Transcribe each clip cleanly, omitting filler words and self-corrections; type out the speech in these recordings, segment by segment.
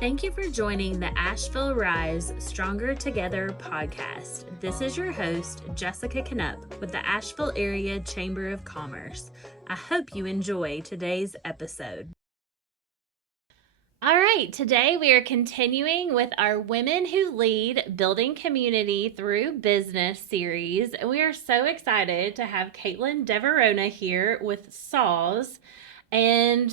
Thank you for joining the Asheville Rise Stronger Together podcast. This is your host, Jessica Knupp with the Asheville Area Chamber of Commerce. I hope you enjoy today's episode. All right, today we are continuing with our Women Who Lead Building Community Through Business series. And we are so excited to have Kaitlin de Varona here with SAWS. And,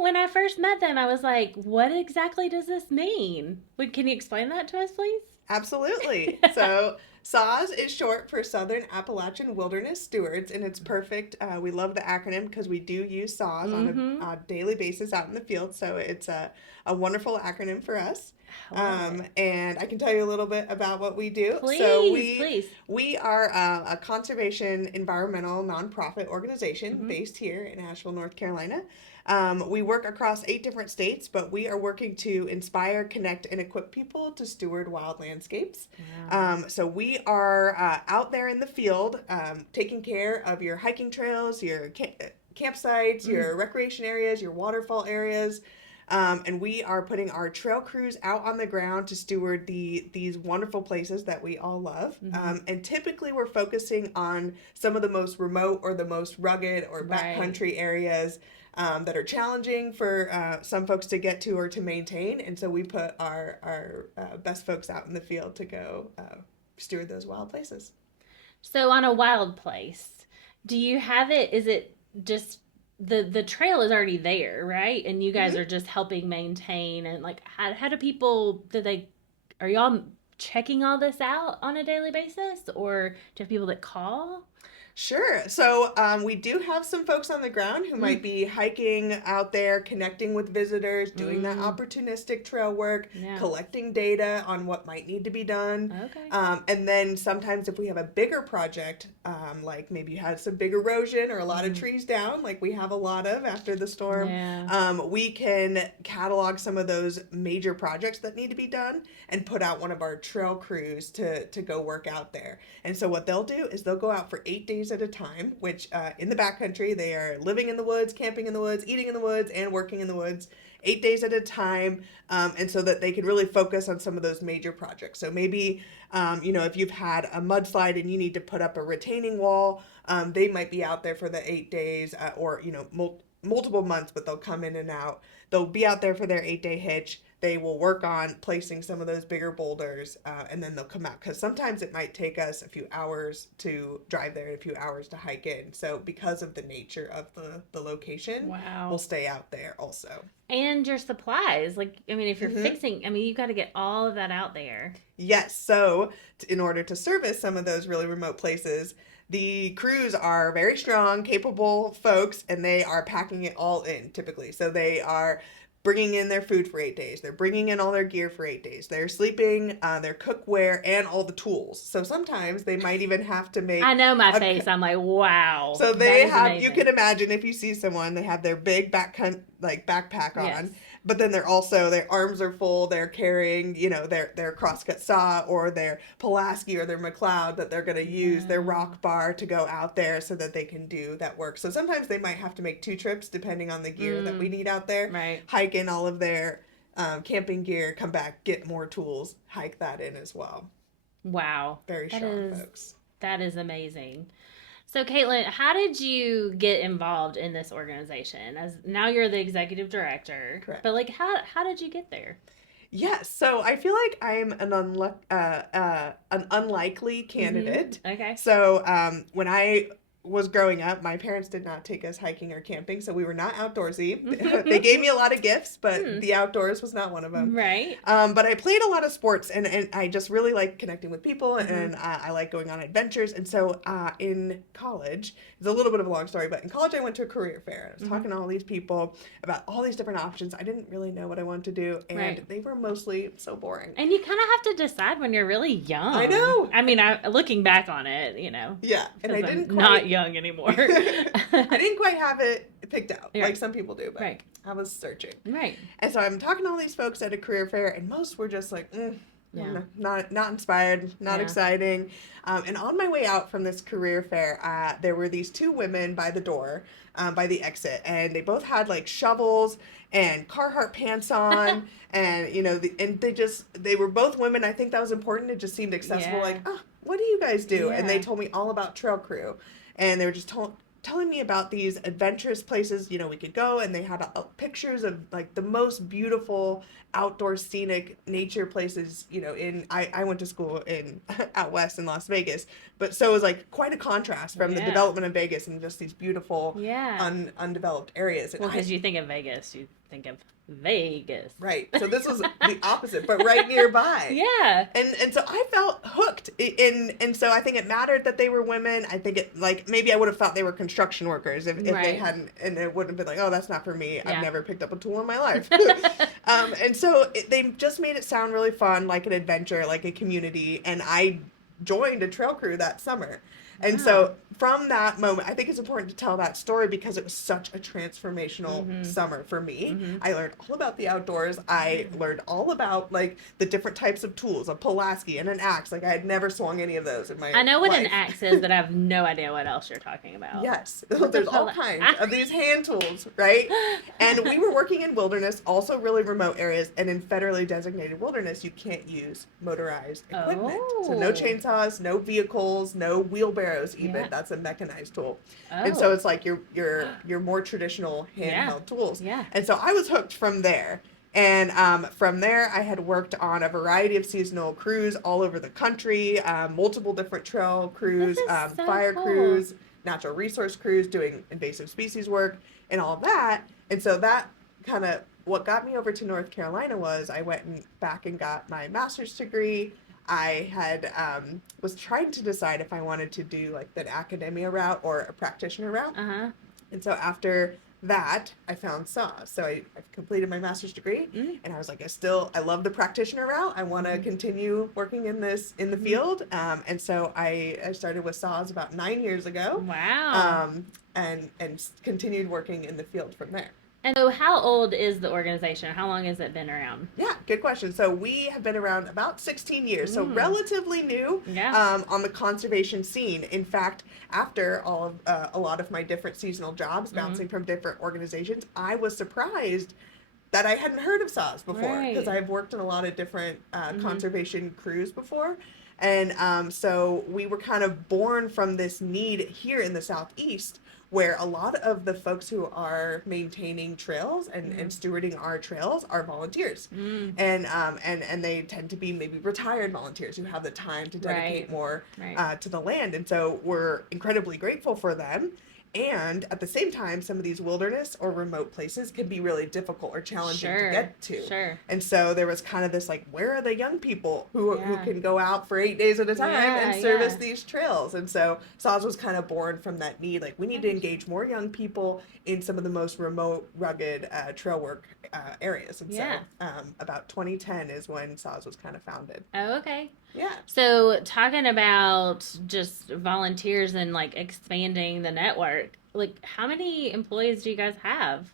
when I first met them, I was like, what exactly does this mean? Can you explain that to us, please? Absolutely. So SAWS is short for Southern Appalachian Wilderness Stewards, and it's perfect. We love the acronym because we do use SAWS on a daily basis out in the field. So it's a wonderful acronym for us. And I can tell you a little bit about what we do. Please. We are a conservation environmental nonprofit organization based here in Asheville, North Carolina. We work across 8 different states, but we are working to inspire, connect, and equip people to steward wild landscapes. Wow. So we are out there in the field, taking care of your hiking trails, your campsites, your recreation areas, your waterfall areas. And we are putting our trail crews out on the ground to steward these wonderful places that we all love. And typically we're focusing on some of the most remote or the most rugged or backcountry areas that are challenging for some folks to get to or to maintain. And so we put our best folks out in the field to go steward those wild places. So on a wild place, do you have it, is it just the trail is already there, right? And you guys are just helping maintain, and like how do people, are y'all checking all this out on a daily basis, or do you have people that call? Sure. So we do have some folks on the ground who might be hiking out there, connecting with visitors, doing that opportunistic trail work, collecting data on what might need to be done. Okay. And then sometimes if we have a bigger project, like maybe you had some big erosion or a lot of trees down, like we have a lot of after the storm, we can catalog some of those major projects that need to be done and put out one of our trail crews to go work out there. And so what they'll do is they'll go out for 8 days at a time, which in the backcountry, they are living in the woods, camping in the woods, eating in the woods, and working in the woods 8 days at a time. And so that they can really focus on some of those major projects. So maybe, if you've had a mudslide and you need to put up a retaining wall, they might be out there for the 8 days or, multiple months, but they'll come in and out. They'll be out there for their 8-day hitch. They will work on placing some of those bigger boulders, and then they'll come out. Because sometimes it might take us a few hours to drive there and a few hours to hike in. So because of the nature of the location, we'll stay out there also. And your supplies. If you're fixing, you've got to get all of that out there. Yes. So in order to service some of those really remote places, the crews are very strong, capable folks, and they are packing it all in typically. So they are bringing in their food for 8 days. They're bringing in all their gear for 8 days. They're sleeping, their cookware, and all the tools. So sometimes they might even have to make... I know my face. I'm like, wow. So they have, amazing. You can imagine if you see someone, they have their big backpack on. Yes. But then their arms are full. They're carrying, their crosscut saw or their Pulaski or their McLeod that they're going to use, their rock bar to go out there so that they can do that work. So sometimes they might have to make 2 trips depending on the gear that we need out there. Right. Hike in all of their camping gear, come back, get more tools, hike that in as well. Wow. Very strong folks. That is amazing. So, Kaitlin, how did you get involved in this organization? As now you're the executive director. Correct. But how did you get there? Yes, so I feel like I'm an unlikely candidate. Okay. So when I was growing up, my parents did not take us hiking or camping, so we were not outdoorsy. They gave me a lot of gifts, but the outdoors was not one of them. Right. But I played a lot of sports, and I just really like connecting with people, and I like going on adventures. And so in college, it's a little bit of a long story, but in college I went to a career fair. I was talking to all these people about all these different options. I didn't really know what I wanted to do, and they were mostly so boring. And you kind of have to decide when you're really young. I know. Looking back on it, Yeah, and I didn't not young anymore. I didn't quite have it picked out like some people do, but I was searching. Right. And so I'm talking to all these folks at a career fair, and most were just like, Yeah. Not inspired, not exciting. And on my way out from this career fair, there were these two women by the door, by the exit, and they both had like shovels and Carhartt pants on, and they were both women. I think that was important. It just seemed accessible. Yeah. Like, oh, what do you guys do? Yeah. And they told me all about Trail Crew, and they were just telling me about these adventurous places, we could go, and they had pictures of like the most beautiful outdoor scenic nature places, I went to school in out west in Las Vegas, but so it was like quite a contrast from the development of Vegas and just these beautiful undeveloped areas. Well, because you think of Vegas, you think of Vegas. Right. So this was the opposite, but right nearby. Yeah. And so I felt hooked. And so I think it mattered that they were women. I think it, like, maybe I would have thought they were construction workers if they hadn't, and it wouldn't have been like, oh, that's not for me. I've never picked up a tool in my life. And so they just made it sound really fun, like an adventure, like a community. And I joined a trail crew that summer. And so from that moment, I think it's important to tell that story because it was such a transformational summer for me. I learned all about the outdoors. I learned all about like the different types of tools, a Pulaski and an axe. Like I had never swung any of those in my life. I know what an axe is, but I have no idea what else you're talking about. Yes. There's all kinds of these hand tools, right? And we were working in wilderness, also really remote areas, and in federally designated wilderness, you can't use motorized equipment. So no chainsaws, no vehicles, no wheelbarrows even. That's a mechanized tool. And so it's like your more traditional handheld tools. Yeah. And so I was hooked from there. And from there, I had worked on a variety of seasonal crews all over the country, multiple different trail crews, so fire cool. crews, natural resource crews, doing invasive species work, and all that. And so that kind of what got me over to North Carolina was I went back and got my master's degree. I had was trying to decide if I wanted to do like the academia route or a practitioner route. And so after that, I found SAWS. So I completed my master's degree, and I was like, I love the practitioner route. I want to continue working in the field. And so I started with SAWS about 9 years ago. Wow. And continued working in the field from there. And so how old is the organization? How long has it been around? Yeah, good question. So we have been around about 16 years, so relatively new on the conservation scene. In fact, after a lot of my different seasonal jobs, bouncing from different organizations, I was surprised that I hadn't heard of SAWS before because I've worked in a lot of different conservation crews before. And so we were kind of born from this need here in the Southeast, where a lot of the folks who are maintaining trails and stewarding our trails are volunteers. And they tend to be maybe retired volunteers who have the time to dedicate more to the land. And so we're incredibly grateful for them. And at the same time, some of these wilderness or remote places can be really difficult or challenging to get to. And so there was kind of this like, where are the young people who can go out for 8 days at a time and service these trails? And so SAWS was kind of born from that need. Like, we need to engage more young people in some of the most remote, rugged trail work areas. And so about 2010 is when SAWS was kind of founded. Oh, okay. Yeah. So talking about just volunteers and like expanding the network, like how many employees do you guys have?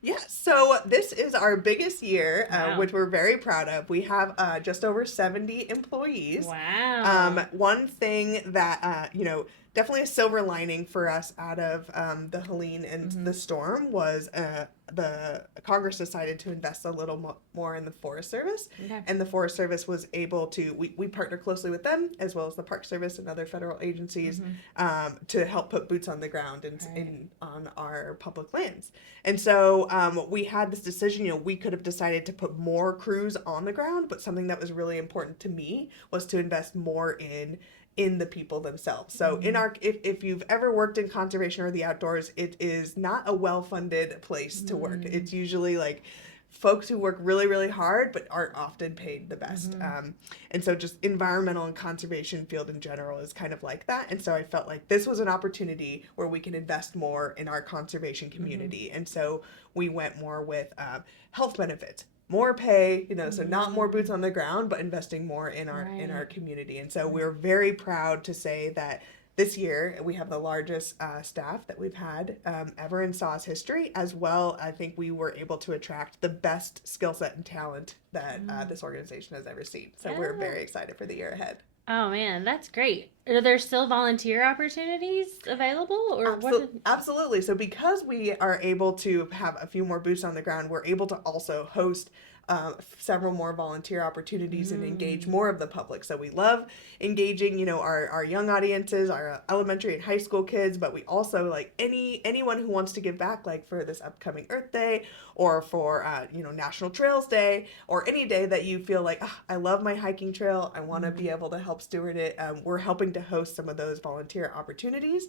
Yes, so this is our biggest year, which we're very proud of. We have just over 70 employees. Wow. One thing that, definitely a silver lining for us out of the Helene and the storm was the Congress decided to invest a little more in the Forest Service. And the Forest Service was able to, we partner closely with them as well as the Park Service and other federal agencies to help put boots on the ground on our public lands. And so we had this decision, we could have decided to put more crews on the ground, but something that was really important to me was to invest more in the people themselves. So if you've ever worked in conservation or the outdoors, it is not a well-funded place to work. It's usually like folks who work really, really hard, but aren't often paid the best. And so just environmental and conservation field in general is kind of like that. And so I felt like this was an opportunity where we can invest more in our conservation community. And so we went more with health benefits, more pay, so not more boots on the ground, but investing more in our community. And so we're very proud to say that this year we have the largest staff that we've had ever in SAWS history. As well, I think we were able to attract the best skill set and talent that this organization has ever seen. So we're very excited for the year ahead. Oh man, that's great. Are there still volunteer opportunities available, or what? Absolutely. So because we are able to have a few more boots on the ground, we're able to also host several more volunteer opportunities and engage more of the public. So we love engaging, our young audiences, our elementary and high school kids, but we also like anyone who wants to give back, like for this upcoming Earth Day or for National Trails Day, or any day that you feel like, I love my hiking trail, I want to be able to help steward it. We're helping to host some of those volunteer opportunities.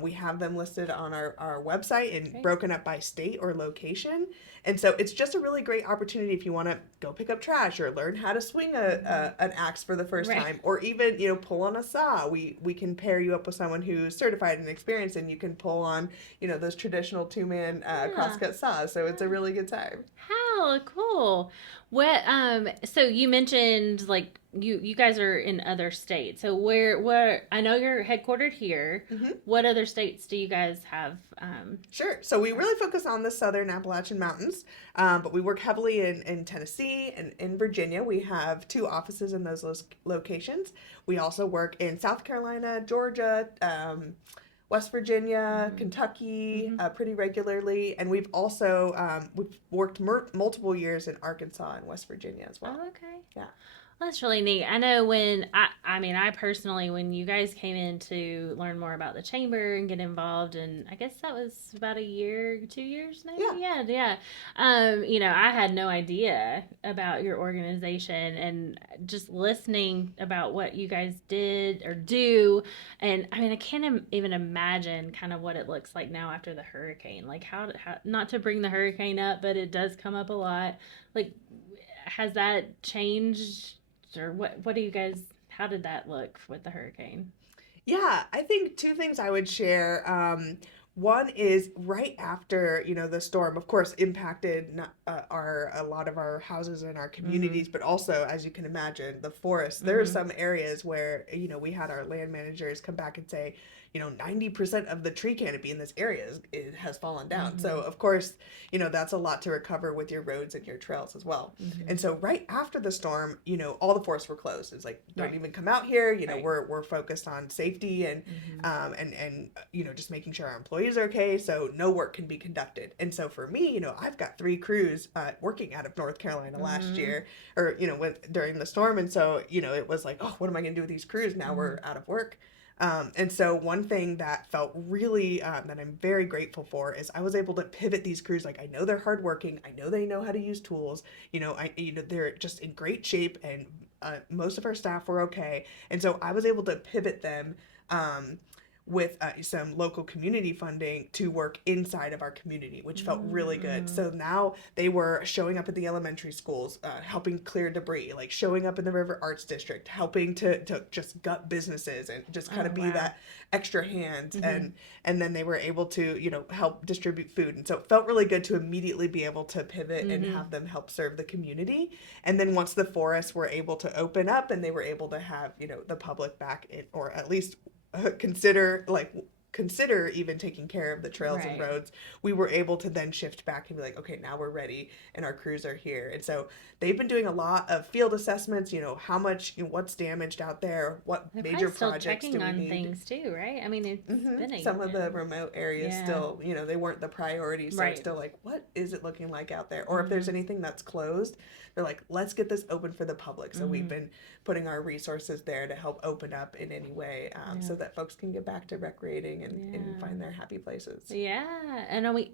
We have them listed on our website and broken up by state or location. And so it's just a really great opportunity if you want to go pick up trash or learn how to swing an axe for the first time, or even, pull on a saw. We can pair you up with someone who's certified and experienced, and you can pull on, those traditional two-man crosscut saws. So it's a really good time. How cool. What so you mentioned like you guys are in other states. So where I know you're headquartered here. What other states do you guys have? Sure. So we really focus on the Southern Appalachian Mountains, but we work heavily in Tennessee and in Virginia. We have 2 offices in those locations. We also work in South Carolina, Georgia, West Virginia, Kentucky, pretty regularly, and we've also we've worked multiple years in Arkansas and West Virginia as well. Oh, okay. Yeah. Well, that's really neat. I know when I personally, when you guys came in to learn more about the chamber and get involved, and I guess that was about a year, 2 years maybe. Yeah. I had no idea about your organization, and just listening about what you guys did or do, and I can't even imagine kind of what it looks like now after the hurricane. Like how not to bring the hurricane up, but it does come up a lot. Like, has that changed? Or what do you guys, how did that look with the hurricane? Yeah, I think 2 things I would share. One is right after, the storm, of course, impacted a lot of our houses and our communities, but also, as you can imagine, the forest. There are some areas where, we had our land managers come back and say, 90% of the tree canopy in this area it has fallen down. So, of course, that's a lot to recover with your roads and your trails as well. And so right after the storm, all the forests were closed. It's like, don't even come out here. We're focused on safety and just making sure our employees are okay. So no work can be conducted. And so for me, I've got 3 crews working out of North Carolina last year, or, during the storm. And so, it was like, oh, what am I going to do with these crews? Now we're out of work. And so one thing that felt really, that I'm very grateful for is I was able to pivot these crews. Like, I know they're hardworking. I know they know how to use tools. They're just in great shape, and most of our staff were okay. And so I was able to pivot them, with some local community funding to work inside of our community, which felt really good. So now they were showing up at the elementary schools, helping clear debris, like showing up in the River Arts District, helping to just gut businesses and just kind of be that extra hand. And then they were able to, help distribute food. And so it felt really good to immediately be able to pivot and have them help serve the community. And then once the forests were able to open up and they were able to have, the public back in, or at least consider even taking care of the trails and roads, we were able to then shift back and be like, okay, now we're ready and our crews are here. And so they've been doing a lot of field assessments, how much, what's damaged out there, what They're major still projects do checking we on need. things too, right? It's been some of the remote areas still, they weren't the priority. So it's still like, what is it looking like out there? Or if there's anything that's closed, they're like, let's get this open for the public. So we've been putting our resources there to help open up in any way, so that folks can get back to recreating and find their happy places. Yeah. And we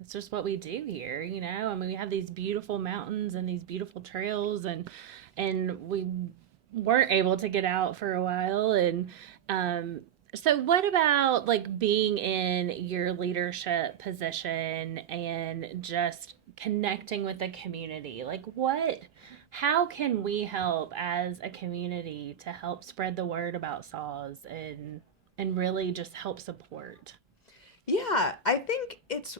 it's just what we do here, we have these beautiful mountains and these beautiful trails, and we weren't able to get out for a while. And so what about like being in your leadership position and just connecting with the community? Like how can we help as a community to help spread the word about SAWS and really just help support? Yeah, I think it's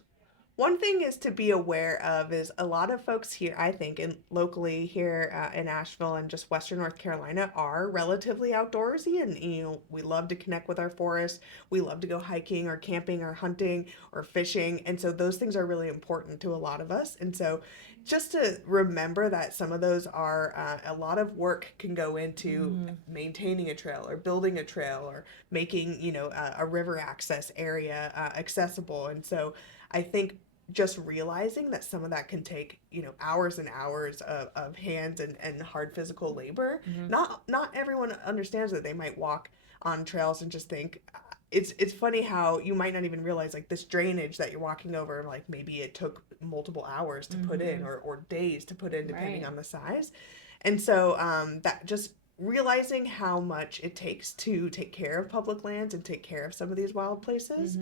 One thing is to be aware of is a lot of folks here, I think, locally here in Asheville and just Western North Carolina are relatively outdoorsy, and we love to connect with our forest. We love to go hiking or camping or hunting or fishing, and so those things are really important to a lot of us. And so, just to remember that some of those are a lot of work can go into maintaining a trail or building a trail or making a river access area accessible, and so I think just realizing that some of that can take hours and hours of hands and hard physical labor. Not everyone understands that. They might walk on trails and just think it's funny how you might not even realize like this drainage that you're walking over, like maybe it took multiple hours to put in or days to put in depending on the size. And so that just realizing how much it takes to take care of public lands and take care of some of these wild places.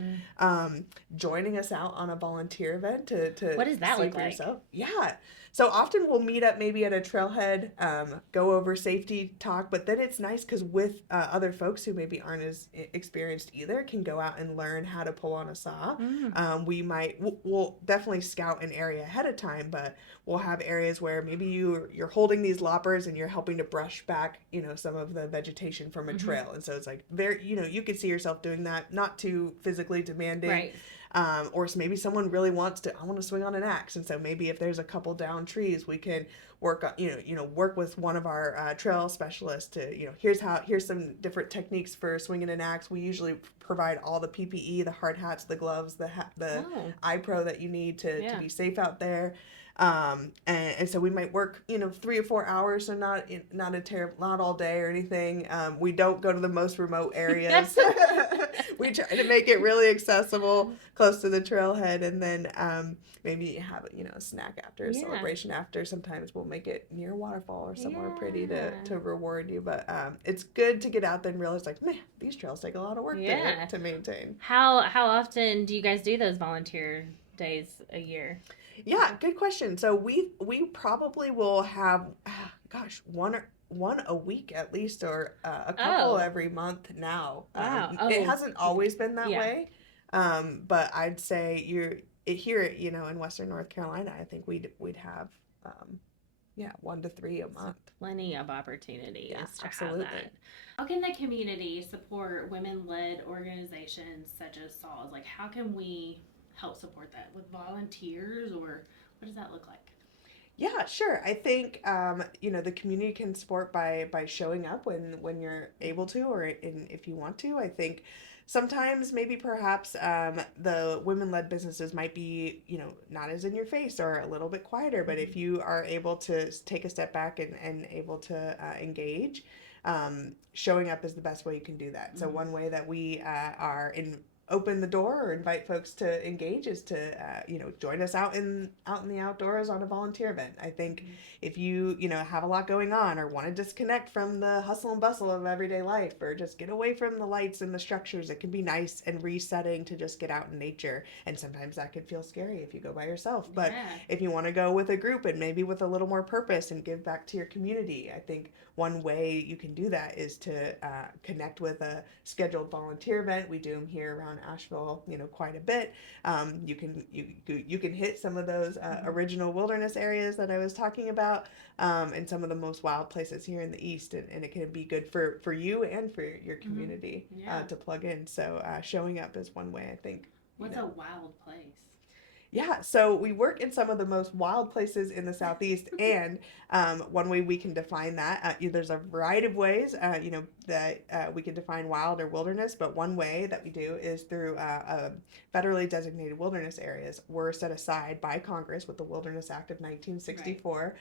Joining us out on a volunteer event to what does that see look for like? yourself. Yeah. So often we'll meet up maybe at a trailhead, go over safety talk, but then it's nice because with other folks who maybe aren't as experienced either can go out and learn how to pull on a saw. We'll definitely scout an area ahead of time, but we'll have areas where maybe you're holding these loppers and you're helping to brush back some of the vegetation from a trail, and so it's like very you could see yourself doing that, not too physically demanding. Right. Or maybe someone really wants to, I want to swing on an axe. And so maybe if there's a couple down trees, we can work on, work with one of our trail specialists to, here's some different techniques for swinging an axe. We usually provide all the PPE, the hard hats, the gloves, the eye pro that you need to be safe out there. And so we might work 3 or 4 hours, so not all day or anything. We don't go to the most remote areas. We try to make it really accessible, close to the trailhead, and then maybe have a snack after, a celebration after. Sometimes we'll make it near a waterfall or somewhere pretty to reward you. But it's good to get out there and realize, like, man, these trails take a lot of work to maintain. How often do you guys do those volunteer days a year? Yeah, good question. So we probably will have, one a week at least, or a couple every month now. Wow. It hasn't always been that way, but I'd say here, in Western North Carolina, I think we'd have 1 to 3 a month. Plenty of opportunities to absolutely. have that. How can the community support women-led organizations such as SAWS? Like, how can we help support that with volunteers, or what does that look like? Yeah, sure. I think the community can support by showing up when you're able to, or if you want to. I think sometimes maybe perhaps the women-led businesses might be not as in your face or a little bit quieter, but if you are able to take a step back and able to engage, showing up is the best way you can do that. So one way that we open the door or invite folks to engage is to join us out in the outdoors on a volunteer event. I think if you have a lot going on or want to disconnect from the hustle and bustle of everyday life, or just get away from the lights and the structures, it can be nice and resetting to just get out in nature. And sometimes that can feel scary if you go by yourself, but if you want to go with a group and maybe with a little more purpose and give back to your community, I think one way you can do that is to connect with a scheduled volunteer event. We do them here around Asheville, quite a bit. You can hit some of those original wilderness areas that I was talking about, and some of the most wild places here in the East, and it can be good for you and for your community to plug in. So showing up is one way, I think. What's a wild place? Yeah, so we work in some of the most wild places in the Southeast, and one way we can define that, there's a variety of ways, that we can define wild or wilderness, but one way that we do is through federally designated wilderness areas. Were set aside by Congress with the Wilderness Act of 1964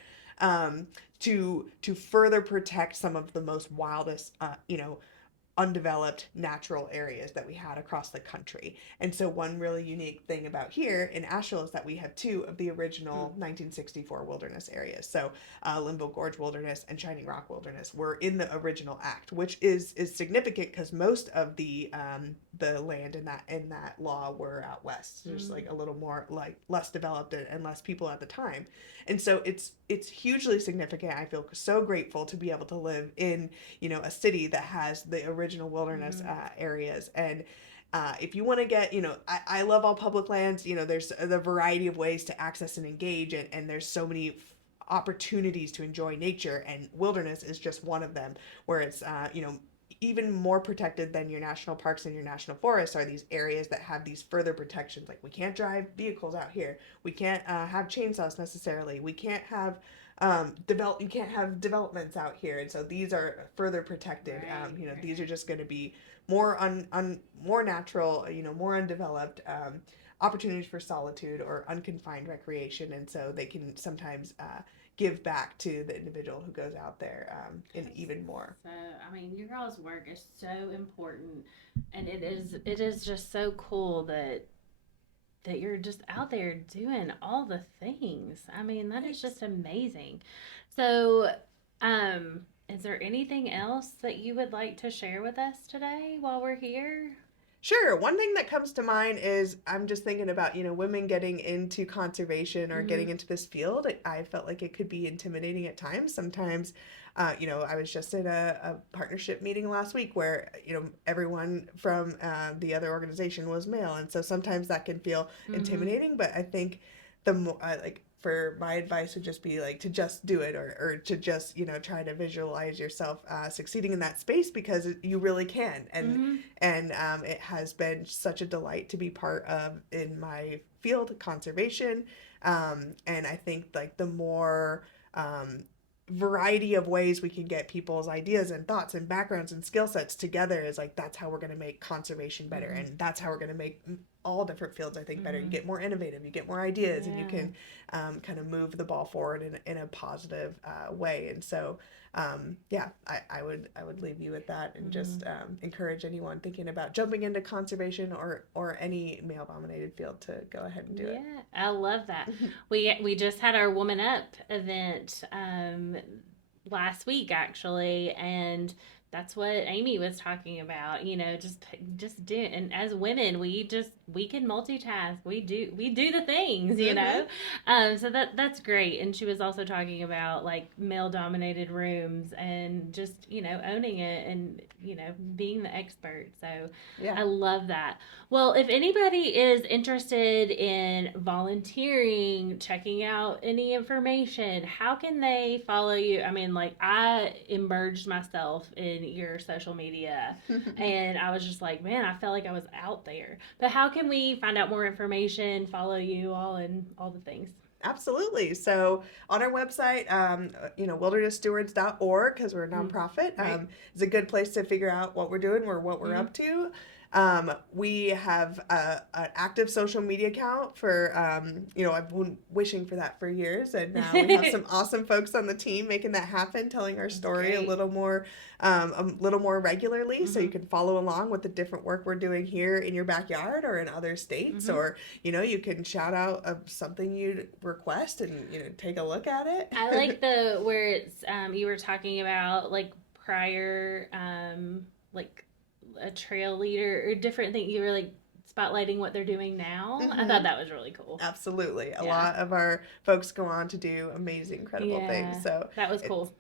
to further protect some of the most wildest, undeveloped natural areas that we had across the country. And so one really unique thing about here in Asheville is that we have 2 of the original 1964 wilderness areas. So Linville Gorge Wilderness and Shining Rock Wilderness were in the original act, which is significant because most of the land in that law were out west. So just like a little more like less developed and less people at the time. And so it's hugely significant. I feel so grateful to be able to live in a city that has the original wilderness areas, and if you want to get, I love all public lands. There's the variety of ways to access and engage, and there's so many opportunities to enjoy nature, and wilderness is just one of them, where it's, even more protected than your national parks and your national forests are these areas that have these further protections. Like, we can't drive vehicles out here. We can't have chainsaws necessarily. We can't have you can't have developments out here. And so these are further protected. Right. These are just going to be more more natural, more undeveloped opportunities for solitude or unconfined recreation. And so they can sometimes give back to the individual who goes out there in even more. So, your girls' work is so important, and it is just so cool that you're just out there doing all the things. That is just amazing. So, is there anything else that you would like to share with us today while we're here? Sure. One thing that comes to mind is I'm just thinking about, women getting into conservation or getting into this field. I felt like it could be intimidating at times. Sometimes, I was just in a partnership meeting last week where, everyone from the other organization was male. And so sometimes that can feel intimidating, but I think the more, for my advice would just be to just do it, or to just try to visualize yourself succeeding in that space, because you really can, and it has been such a delight to be part of in my field, conservation, and I think the more variety of ways we can get people's ideas and thoughts and backgrounds and skill sets together is that's how we're going to make conservation better, and that's how we're going to make all different fields, I think, better. You get more innovative, you get more ideas, and you can kind of move the ball forward in a positive way. And so, I would leave you with that, and just encourage anyone thinking about jumping into conservation or any male-dominated field to go ahead and do it. Yeah, I love that. We just had our Woman Up event last week, actually, and that's what Amy was talking about, just do. And as women, we can multitask. We do the things, so that's great. And she was also talking about male dominated rooms, and just, owning it, and, being the expert. So I love that. Well, if anybody is interested in volunteering, checking out any information, how can they follow you? I immersed myself in your social media, and I was just man, I felt like I was out there. But how can we find out more information, follow you all, and all the things? Absolutely. So on our website, wildernessstewards.org, because we're a nonprofit, is a good place to figure out what we're doing or what we're up to. We have an active social media account for, I've been wishing for that for years, and now we have some awesome folks on the team making that happen, telling our story a little more regularly, so you can follow along with the different work we're doing here in your backyard or in other states, or, you can shout out something you'd request and, take a look at it. I like where it's, you were talking about prior, a trail leader or different thing. You were spotlighting what they're doing now. I thought that was really cool. Absolutely. A lot of our folks go on to do amazing, incredible things. So that was cool.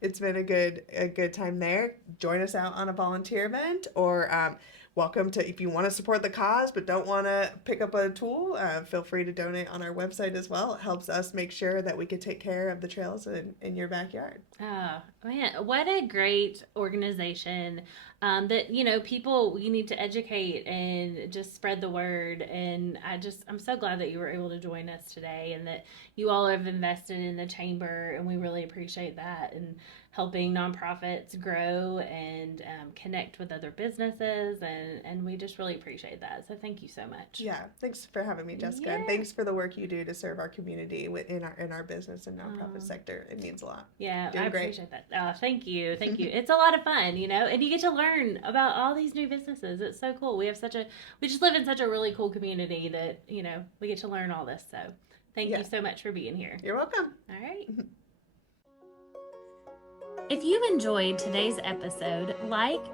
It's been a good time there. Join us out on a volunteer event, or welcome to, if you want to support the cause but don't want to pick up a tool, feel free to donate on our website as well. It helps us make sure that we can take care of the trails in your backyard. Oh, man, what a great organization that, people, we need to educate and just spread the word. And I'm so glad that you were able to join us today, and that you all have invested in the chamber, and we really appreciate that, and helping nonprofits grow and connect with other businesses, and we just really appreciate that. So thank you so much. Yeah, thanks for having me, Jessica, and thanks for the work you do to serve our community in our business and nonprofit sector. It means a lot. Yeah, I appreciate that. Thank you. It's a lot of fun, and you get to learn about all these new businesses. It's so cool. We just live in such a really cool community that we get to learn all this. So thank you so much for being here. You're welcome. All right. If you enjoyed today's episode,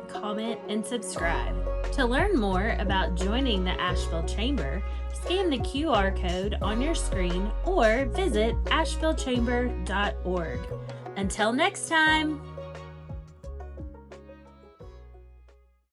comment, and subscribe. To learn more about joining the Asheville Chamber, scan the QR code on your screen or visit ashevillechamber.org. Until next time!